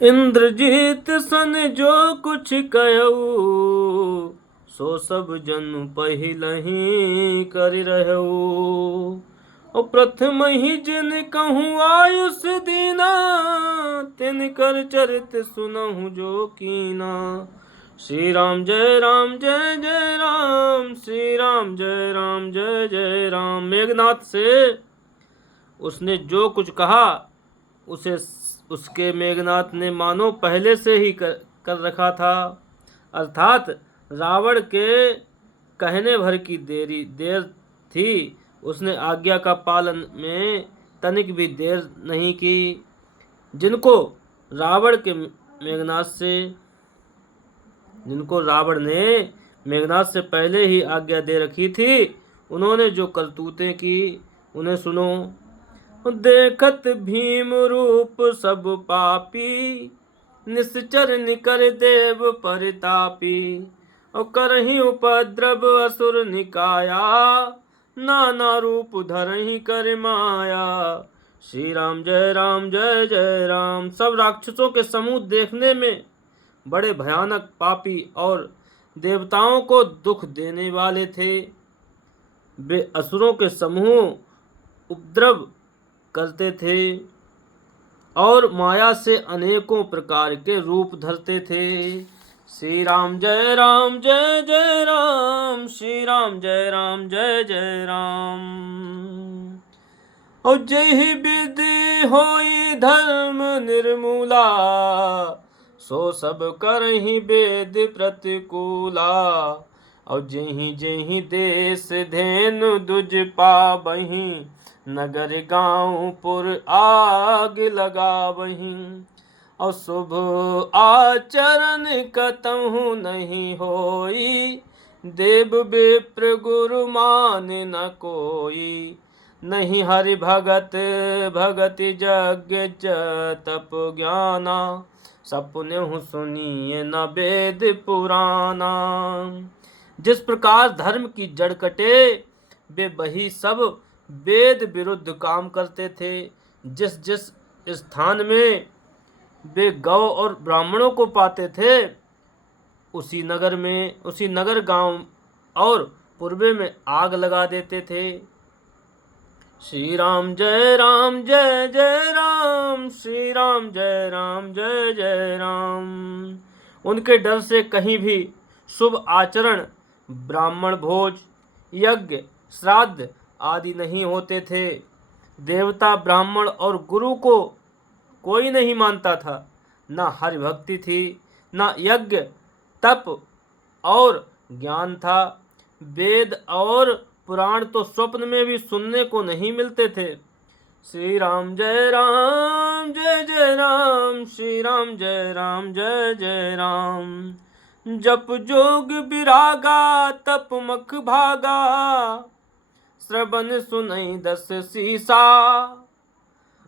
इंद्रजीत सन जो कुछ कहऊ, सो सब जन पहिलहि कर रहऊ। और प्रथम ही जिन कहूँ आयुष दीना, तिनकर चरित सुनहु जो कीना। श्री राम जय राम जय जय राम, श्री राम जय राम जय जय राम। मेघनाथ से उसने जो कुछ कहा उसे उसके मेघनाथ ने मानो पहले से ही कर रखा था। अर्थात रावण के कहने भर की देर थी। उसने आज्ञा का पालन में तनिक भी देर नहीं की। जिनको रावण ने मेघनाथ से पहले ही आज्ञा दे रखी थी, उन्होंने जो करतूतें की उन्हें सुनो। देखत भीम रूप सब पापी, निश्चर निकर देव परितापी। और करही उपद्रव असुर निकाया, नाना रूप धरही कर माया। श्री राम जय राम जय जय राम। सब राक्षसों के समूह देखने में बड़े भयानक, पापी और देवताओं को दुख देने वाले थे। वे असुरों के समूह उपद्रव करते थे और माया से अनेकों प्रकार के रूप धरते थे। श्री राम जय राम जय जय राम, श्री राम जय राम जय जय राम। और जय विधि होई धर्म निर्मूला, सो सब करहि वेद प्रतिकूला। और जहि जहि देश धेनु दुज पाबहि, नगर गाँव पुर आग लगावहीं। और शुभ आचरण कतहु नहीं होई, देव विप्र गुरु मान न कोई। नहीं हरि भगत भगति यज्ञ तप ज्ञाना, सपने सुनिए न वेद पुराना। जिस प्रकार धर्म की जड़ कटे, वे वही सब वेद विरुद्ध काम करते थे। जिस जिस स्थान में वे गौ और ब्राह्मणों को पाते थे, उसी नगर गांव और पूर्वे में आग लगा देते थे। श्री राम जय राम जय जय राम, श्री राम जय राम जय जय राम। उनके डर से कहीं भी शुभ आचरण, ब्राह्मण भोज, यज्ञ, श्राद्ध आदि नहीं होते थे। देवता, ब्राह्मण और गुरु को कोई नहीं मानता था। न हरि भक्ति थी, न यज्ञ, तप और ज्ञान था। वेद और पुराण तो स्वप्न में भी सुनने को नहीं मिलते थे। श्री राम जय राम जय जय राम, श्री राम जय राम जय जय राम। जप जोग विरागा तप मख भागा, श्रवण सुनई दस सीसा।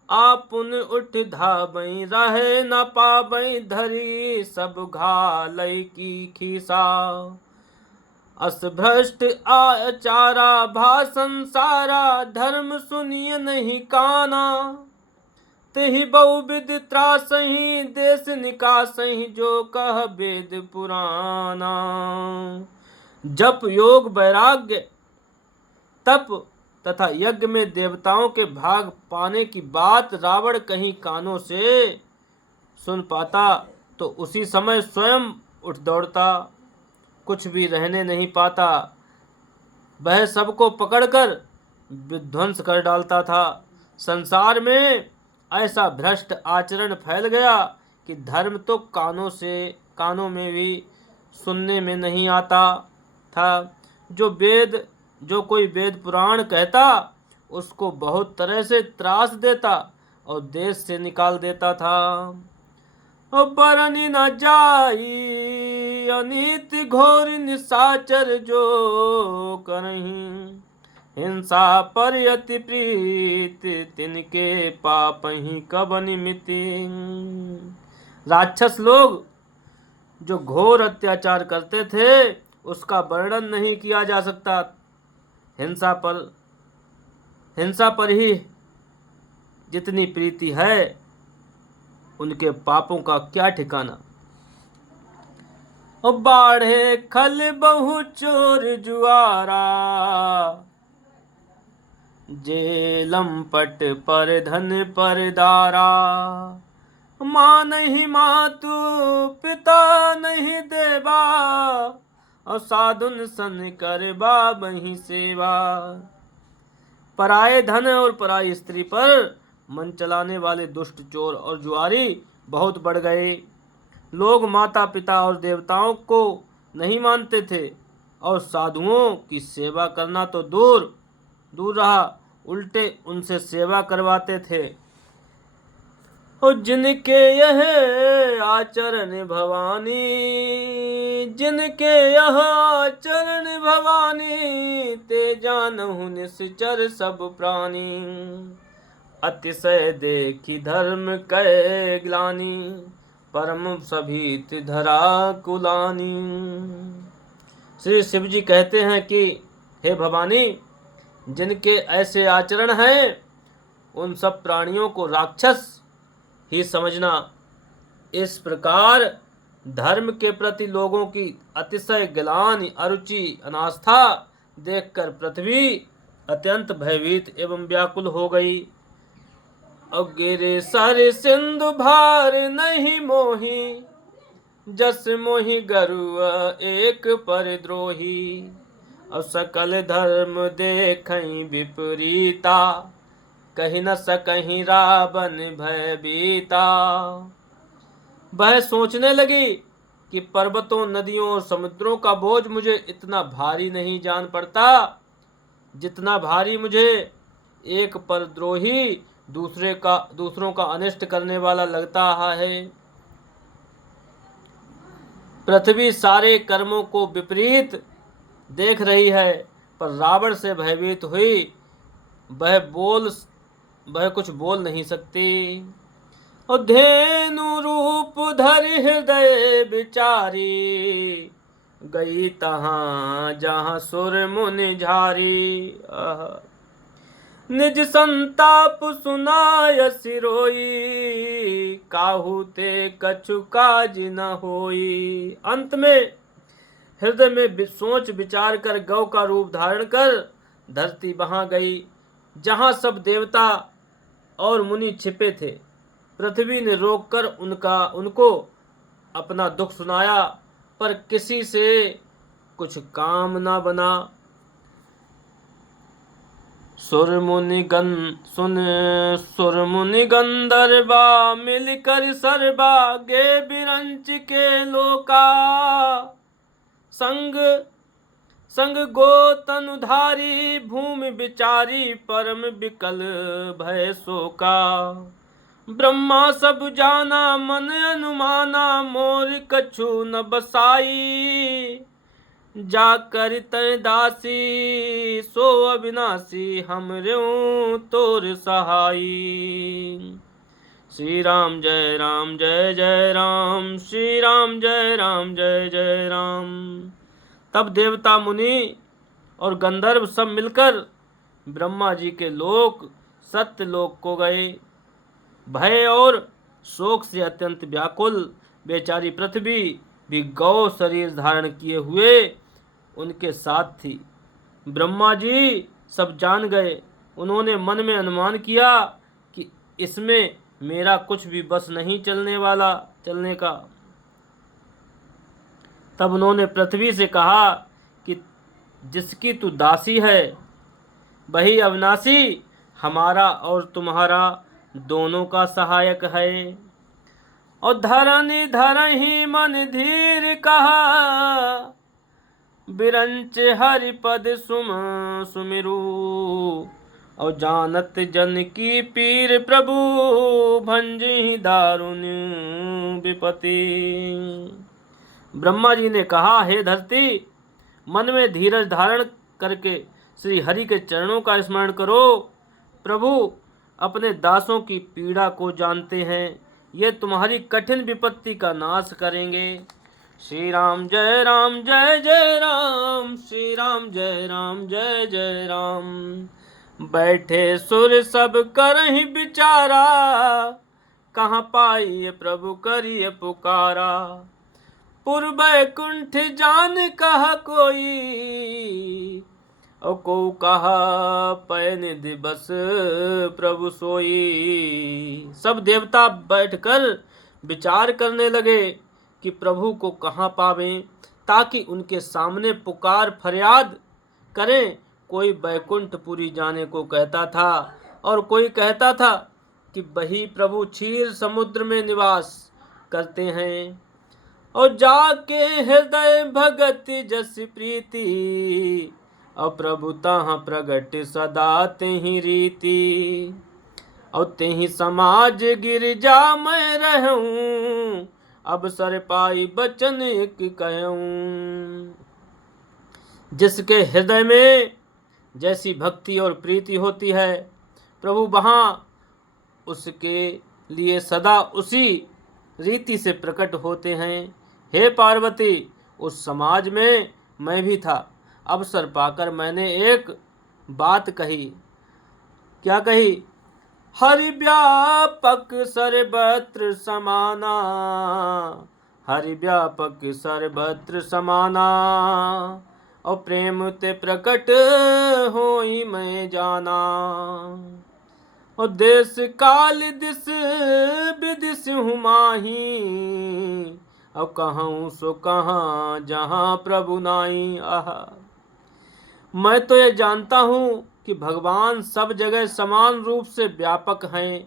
आपुन उठ धाबई रहे न पाबई, धरी सब घालई की खीसा। असभ्रष्ट आचारा भा संसारा, धर्म सुनिय नहीं काना। तेहि बहुविध त्रासहि, देश निकासहि, जो कह वेद पुराना। जप योग वैराग्य तप तथा यज्ञ में देवताओं के भाग पाने की बात रावण कहीं कानों से सुन पाता तो उसी समय स्वयं उठ दौड़ता, कुछ भी रहने नहीं पाता। वह सबको पकड़कर विध्वंस कर डालता था। संसार में ऐसा भ्रष्ट आचरण फैल गया कि धर्म तो कानों में भी सुनने में नहीं आता था। जो कोई वेद पुराण कहता, उसको बहुत तरह से त्रास देता और देश से निकाल देता था। बरनी न जाई अनित घोर निशाचर, जो करहीं हिंसा पर यति प्रीत, तिनके पापहि कब निमिति। राक्षस लोग जो घोर अत्याचार करते थे, उसका वर्णन नहीं किया जा सकता। हिंसा पर ही जितनी प्रीति है, उनके पापों का क्या ठिकाना। और बाढ़े खल बहु चोर जुआरा, जेलम पट पर धन पर दारा। माँ नहीं मातु पिता नहीं देवा, और साधुन सन कर बाबही सेवा। पराये धन और पराई स्त्री पर मन चलाने वाले दुष्ट चोर और जुआरी बहुत बढ़ गए। लोग माता पिता और देवताओं को नहीं मानते थे, और साधुओं की सेवा करना तो दूर दूर रहा, उल्टे उनसे सेवा करवाते थे। और जिनके यह आचरण भवानी, जिनके यह आचरण भवानी, ते जानहु निश्चर सब प्राणी। अतिशय देखी धर्म कै ग्लानि, परम सभीत धरा कुलानी। श्री शिव जी कहते हैं कि हे भवानी, जिनके ऐसे आचरण हैं उन सब प्राणियों को राक्षस ही समझना। इस प्रकार धर्म के प्रति लोगों की अतिशय ग्लानि, अरुचि, अनास्था देखकर पृथ्वी अत्यंत भयभीत एवं व्याकुल हो गई। अब गिरे सर सिंधु भार नहीं मोही, जस मोहि गरुआ एक परद्रोही। अब सकल धर्म देखई विपरीता, कहीं न सकहीं रावण भयभीता। वह सोचने लगी कि पर्वतों, नदियों और समुद्रों का बोझ मुझे इतना भारी नहीं जान पड़ता, जितना भारी मुझे एक परद्रोही दूसरों का अनिष्ट करने वाला लगता है। पृथ्वी सारे कर्मों को विपरीत देख रही है, पर रावण से भयभीत हुई वह कुछ बोल नहीं सकती। और धेनु रूप धर हृदय विचारी, गई तहाँ जहाँ सुर मुनि झारी। निज संताप सुनाय सिरोई, काहू ते कछु काज न होई। अंत में हृदय में सोच विचार कर गौ का रूप धारण कर धरती बहा गई, जहाँ सब देवता और मुनि छिपे थे। पृथ्वी ने रोककर उनको अपना दुख सुनाया, पर किसी से कुछ काम न बना। सुर मुनि गंधर्वा मिलकर सरबा, गे बिरंच के लोका। संग गो तनुधारी, भूमि विचारी, परम विकल भय शोका। ब्रह्मा सब जाना मन अनुमाना, मोर कछु न बसाई। जाकर तय दासी, सो अविनाशी, हम रेऊ तोर सहाई। श्री राम जय राम जय जय राम, श्री राम जय राम जय जय राम। तब देवता, मुनि और गंधर्व सब मिलकर ब्रह्मा जी के लोक सत्य लोक को गए। भय और शोक से अत्यंत व्याकुल बेचारी पृथ्वी भी गौ शरीर धारण किए हुए उनके साथ थी। ब्रह्मा जी सब जान गए। उन्होंने मन में अनुमान किया कि इसमें मेरा कुछ भी बस नहीं चलने का। तब उन्होंने पृथ्वी से कहा कि जिसकी तू दासी है वही अविनाशी हमारा और तुम्हारा दोनों का सहायक है। और धरही मन धीर कहा, बिरंच हरिपद सुमिरू। और जानत जन की पीर प्रभु, भंजहि दारुण विपति। ब्रह्मा जी ने कहा, हे धरती, मन में धीरज धारण करके श्री हरि के चरणों का स्मरण करो। प्रभु अपने दासों की पीड़ा को जानते हैं, ये तुम्हारी कठिन विपत्ति का नाश करेंगे। श्री राम जय राम जय जय राम, श्री राम जय राम जय जय राम। बैठे सुर सब करहि विचारा, कहाँ पाइए प्रभु करिए पुकारा। पुर बैकुंठ जान कहा कोई, और को कहा पै निधि बस प्रभु सोई। सब देवता बैठकर विचार करने लगे कि प्रभु को कहाँ पावें, ताकि उनके सामने पुकार फरियाद करें। कोई बैकुंठपुरी जाने को कहता था और कोई कहता था कि वही प्रभु क्षीर समुद्र में निवास करते हैं। और जाके हृदय भगत जस प्रीति, और प्रभु तहाँ प्रगट सदा तेहि रीति। और तेहि समाज गिरजा मैं रहूं, अवसर पाई बचन एक कहूं। जिसके हृदय में जैसी भक्ति और प्रीति होती है, प्रभु वहाँ उसके लिए सदा उसी रीति से प्रकट होते हैं। हे पार्वती, उस समाज में मैं भी था। अवसर पाकर मैंने एक बात कही। क्या कही? हरि व्यापक सर्वत्र समाना, हरि व्यापक सर्वत्र समाना। और प्रेम ते प्रकट होई मैं जाना। और देश काल दिस विदिश हूँ माही, और कहूँ सो कहाँ जहाँ प्रभु नाई। आहा, मैं तो ये जानता हूँ कि भगवान सब जगह समान रूप से व्यापक हैं।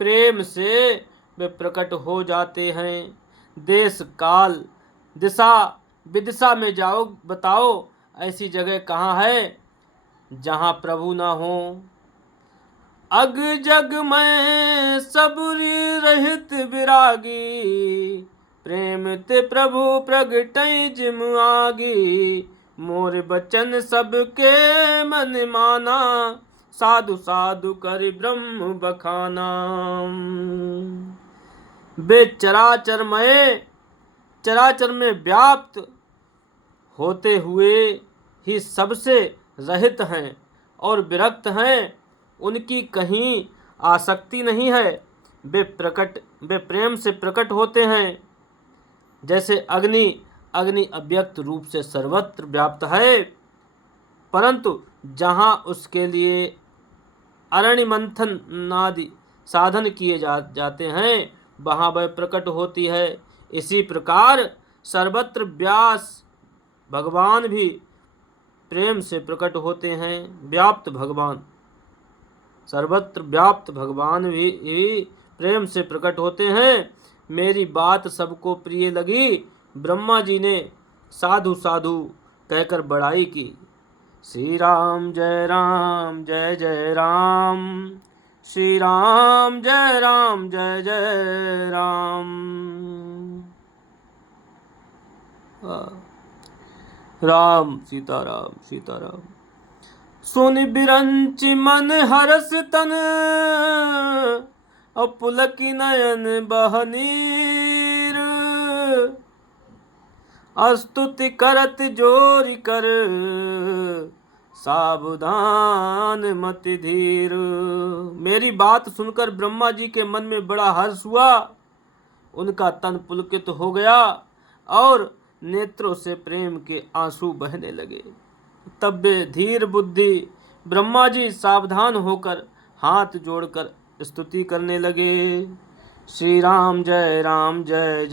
प्रेम से वे प्रकट हो जाते हैं। देश काल दिशा विदिशा में जाओ, बताओ ऐसी जगह कहाँ है जहाँ प्रभु ना हो। अग जग में सबरी रहित विरागी, प्रेम ते प्रभु प्रगटै जिम आगी। मोर बचन सबके मन माना, साधु साधु कर ब्रह्म बखाना। वे चराचर में व्याप्त होते हुए ही सबसे रहित हैं और विरक्त हैं। उनकी कहीं आसक्ति नहीं है। वे प्रेम से प्रकट होते हैं। जैसे अग्नि अव्यक्त रूप से सर्वत्र व्याप्त है, परंतु जहाँ उसके लिए अरण्य मंथन आदि साधन किए जाते हैं, वहाँ वह प्रकट होती है। इसी प्रकार सर्वत्र व्यास भगवान भी प्रेम से प्रकट होते हैं। व्याप्त भगवान, सर्वत्र व्याप्त भगवान भी प्रेम से प्रकट होते हैं। मेरी बात सबको प्रिय लगी। ब्रह्मा जी ने साधु साधु कहकर बड़ाई की। श्री राम जय जय राम, श्री राम जय जय राम। राम सीताराम सीताराम। सुन बिरंच मन हरस तन, पुलकी नयन बहनीर। स्तुति करत जोरी कर, सावधान मत धीर। मेरी बात सुनकर ब्रह्मा जी के मन में बड़ा हर्ष हुआ। उनका तन पुलकित हो गया और नेत्रों से प्रेम के आंसू बहने लगे। तब वे धीर बुद्धि ब्रह्मा जी सावधान होकर हाथ जोड़कर स्तुति करने लगे। श्री राम जय जय